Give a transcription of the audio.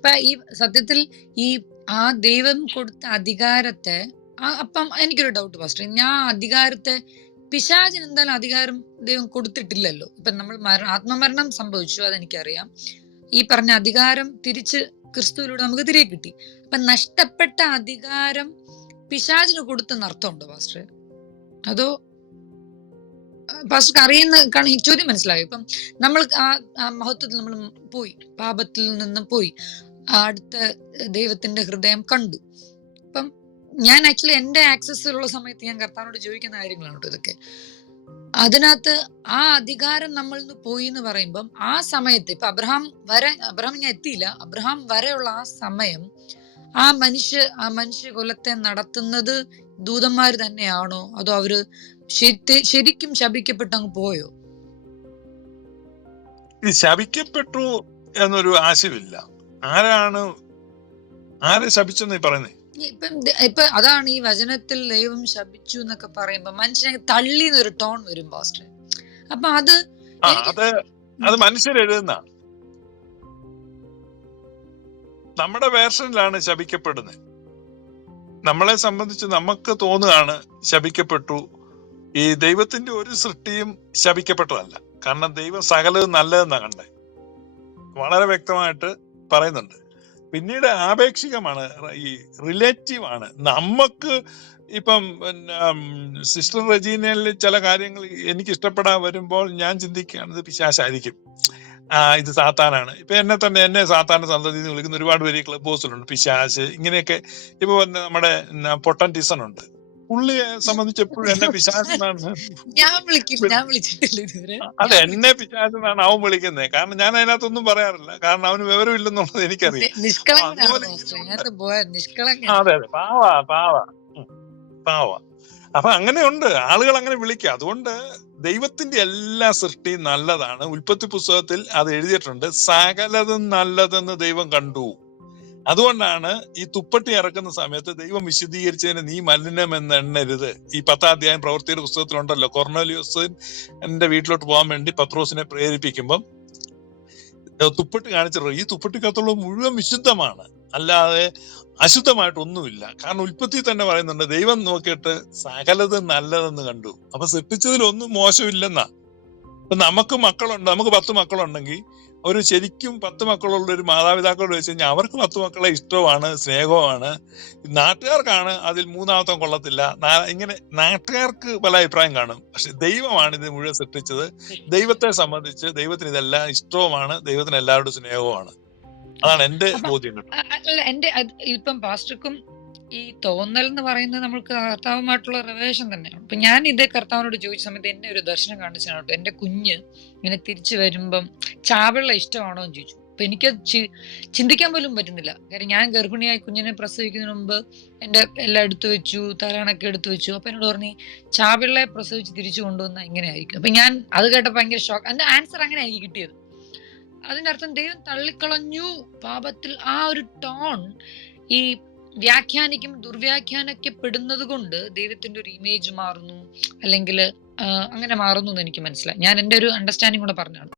ഇപ്പൊ ഈ സത്യത്തിൽ ഈ ആ ദൈവം കൊടുത്ത അധികാരത്തെ അപ്പം എനിക്കൊരു ഡൗട്ട് ഫസ്റ്റ് ഞാൻ അധികാരത്തെ പിശാചിന് എന്തായാലും അധികാരം ദൈവം കൊടുത്തിട്ടില്ലല്ലോ. ഇപ്പൊ നമ്മൾ മര ആത്മമരണം സംഭവിച്ചു അതെനിക്കറിയാം. ഈ പറഞ്ഞ അധികാരം തിരിച്ച് ക്രിസ്തുവിലൂടെ നമുക്ക് തിരികെ കിട്ടി. അപ്പൊ നഷ്ടപ്പെട്ട അധികാരം പിശാചിന് കൊടുത്തെന്ന് അർത്ഥമുണ്ടോ പാസ്റ്റർ അതോ പാസ്റ്റർക്ക് അറിയുന്ന ചോദ്യം മനസ്സിലായോ? ഇപ്പം നമ്മൾ ആ മഹത്വത്തിൽ നമ്മൾ പോയി പാപത്തിൽ നിന്നും പോയി. അടുത്ത ദൈവത്തിന്റെ ഹൃദയം കണ്ടു. അപ്പം ഞാൻ ആക്ച്വലി എന്റെ ആക്സസ് ഉള്ള സമയത്ത് ഞാൻ കർത്താവിനോട് ചോദിക്കുന്ന കാര്യങ്ങളാണ് ഇതൊക്കെ. അതിനകത്ത് ആ അധികാരം നമ്മൾ നിന്ന് പോയി എന്ന് പറയുമ്പം ആ സമയത്ത് ഇപ്പൊ അബ്രഹാം വരെ അബ്രഹാം ഞാൻ എത്തിയില്ല. അബ്രഹാം വരെയുള്ള ആ സമയം ആ മനുഷ്യ ആ മനുഷ്യ കൊലത്തെ നടത്തുന്നത് ദൂതന്മാർ തന്നെയാണോ? അതോ അവർ ശരി- ശരിക്കും ശപിക്കപ്പെട്ട അങ്ങ് പോയോ ശപിക്കപ്പെട്ടു എന്നൊരു ആശയമില്ല. ആരാണ് ആരെ ശപിച്ചെന്ന് പറയുന്നേ? ഇപ്പം ഇപ്പൊ അതാണ് ഈ വചനത്തിൽ ദൈവം ശപിച്ചു എന്നൊക്കെ പറയുമ്പോ മനുഷ്യനെ തള്ളി എന്നൊരു ടോൺ വരും പാസ്റ്റർ അപ്പൊ അത് അത് അത് മനുഷ്യരെഴുതുന്ന നമ്മുടെ വേർഷനിലാണ് ശപിക്കപ്പെടുന്നത്. നമ്മളെ സംബന്ധിച്ച് നമുക്ക് തോന്നുകയാണ് ശപിക്കപ്പെട്ടു. ഈ ദൈവത്തിന്റെ ഒരു സൃഷ്ടിയും ശപിക്കപ്പെട്ടതല്ല. കാരണം ദൈവം സകലവും നല്ലതെന്നാ കണ്ടേ വളരെ വ്യക്തമായിട്ട് പറയുന്നുണ്ട്. പിന്നീട് ആപേക്ഷികമാണ് ഈ റിലേറ്റീവ് ആണ് നമുക്ക് ഇപ്പം സിസ്റ്റർ റജീനയിൽ ചില കാര്യങ്ങൾ എനിക്ക് ഇഷ്ടപ്പെടാൻ വരുമ്പോൾ ഞാൻ ചിന്തിക്കുകയാണ് പിശാശായിരിക്കും. ആ ഇത് സാത്താനാണ്. ഇപ്പൊ എന്നെ തന്നെ എന്നെ സാത്താന സന്തതി എന്ന് വിളിക്കുന്ന ഒരുപാട് പേര് ക്ലബ് ഹൗസിലുണ്ട്. പിശാശ് ഇങ്ങനെയൊക്കെ ഇപ്പൊ നമ്മുടെ പൊട്ടൻ ടീസൺ ഉണ്ട് പുള്ളിയെ സംബന്ധിച്ച് എപ്പോഴും എന്നെ പിശാച് ഞാൻ ഞാൻ വിളിച്ചിട്ടില്ല ഇതുവരെ. അതെ എന്നെ പിശാച് അവൻ വിളിക്കുന്നത് കാരണം ഞാൻ അതിനകത്തൊന്നും പറയാറില്ല. കാരണം അവന് വിവരമില്ലെന്നുള്ളത് എനിക്കറിയാം. അതെ അതെ. പാവ പാവ. പാവ. അപ്പൊ അങ്ങനെയുണ്ട്. ആളുകൾ അങ്ങനെ വിളിക്കുക അതുകൊണ്ട് ദൈവത്തിന്റെ എല്ലാ സൃഷ്ടിയും നല്ലതാണ്. ഉൽപ്പത്തി പുസ്തകത്തിൽ അത് എഴുതിയിട്ടുണ്ട്. സകലതും നല്ലതെന്ന് ദൈവം കണ്ടു. അതുകൊണ്ടാണ് ഈ തുപ്പട്ടി ഇറക്കുന്ന സമയത്ത് ദൈവം വിശദീകരിച്ചതിന് നീ മലിനം എന്ന് എണ്ണരുത്. ഈ പത്താം അധ്യായം പ്രവർത്തിയുടെ പുസ്തകത്തിലുണ്ടല്ലോ. കൊർണോലിയോസ് എന്റെ വീട്ടിലോട്ട് പോകാൻ വേണ്ടി പത്രോസിനെ പ്രേരിപ്പിക്കുമ്പം തുപ്പട്ടി കാണിച്ചിട്ടുള്ളത് ഈ തുപ്പട്ടിക്കകത്തുള്ള മുഴുവൻ വിശുദ്ധമാണ്. അല്ലാതെ അശുദ്ധമായിട്ടൊന്നുമില്ല. കാരണം ഉൽപ്പത്തി തന്നെ പറയുന്നുണ്ട് ദൈവം നോക്കിയിട്ട് സകലത് നല്ലതെന്ന് കണ്ടു. അപ്പൊ സൃഷ്ടിച്ചതിലൊന്നും മോശമില്ലെന്നാ. അപ്പൊ നമുക്ക് മക്കളുണ്ട് നമുക്ക് പത്ത് മക്കളുണ്ടെങ്കിൽ ഒരു ശരിക്കും പത്ത് മക്കളുള്ള ഒരു മാതാപിതാക്കളോട് വെച്ച് കഴിഞ്ഞാൽ അവർക്ക് പത്ത് മക്കളെ ഇഷ്ടമാണ് സ്നേഹമാണ് നാട്ടുകാർക്കാണ് അതിൽ മൂന്നാമത്തം കൊള്ളത്തില്ല. ഇങ്ങനെ നാട്ടുകാർക്ക് പല അഭിപ്രായം കാണും. പക്ഷെ ദൈവമാണ് ഇത് മുഴുവൻ സൃഷ്ടിച്ചത്. ദൈവത്തെ സംബന്ധിച്ച് ദൈവത്തിന് ഇതെല്ലാം ഇഷ്ടവുമാണ് ദൈവത്തിന് എല്ലാവരുടെ സ്നേഹവുമാണ്. അതാണ് എന്റെ ബോധ്യം കേട്ടോ. എന്റെ ഇപ്പം പാസ്റ്റർക്കും ഈ തോന്നൽ എന്ന് പറയുന്നത് നമ്മൾക്ക് കർത്താവുമായിട്ടുള്ള റിവേഷൻ തന്നെയാണ്. അപ്പൊ ഞാൻ ഇതേ കർത്താവിനോട് ചോദിച്ച സമയത്ത് എന്നെ ഒരു ദർശനം കാണിച്ചാണ് കേട്ടോ. എന്റെ കുഞ്ഞ് ഇങ്ങനെ തിരിച്ചു വരുമ്പം ചാവെള്ള ഇഷ്ടമാണോ എന്ന് ചോദിച്ചു. അപ്പൊ എനിക്കത് ചിന്തിക്കാൻ പോലും പറ്റുന്നില്ല. കാര്യം ഞാൻ ഗർഭിണിയായി കുഞ്ഞിനെ പ്രസവിക്കുന്നതിന് മുമ്പ് എന്റെ എല്ലാം എടുത്തു വെച്ചു തലയണൊക്കെ എടുത്തു വെച്ചു. അപ്പൊ എന്നോട് പറഞ്ഞു ചാവിള്ളയെ പ്രസവിച്ച് തിരിച്ചു കൊണ്ടുവന്ന ഇങ്ങനെയായിരിക്കും അപ്പൊ ഞാൻ അത് കേട്ടപ്പോൾ ഭയങ്കര ഷോക്ക് എന്റെ ആൻസർ അങ്ങനെ എനിക്ക് കിട്ടിയത്. അതിന്റെ അർത്ഥം ദൈവം തള്ളിക്കളഞ്ഞു. പാപത്തിൽ ആ ഒരു ടോൺ ഈ വ്യാഖ്യാനിക്കും ദുർവ്യാഖ്യാനിക്കപ്പെടുന്നത് കൊണ്ട് ദൈവത്തിന്റെ ഒരു ഇമേജ് മാറുന്നു. അല്ലെങ്കിൽ അങ്ങനെ മാറുന്നു എന്ന് എനിക്ക് മനസ്സിലായി. ഞാൻ എന്റെ ഒരു അണ്ടർസ്റ്റാൻഡിംഗ് കൂടെ പറഞ്ഞാണ്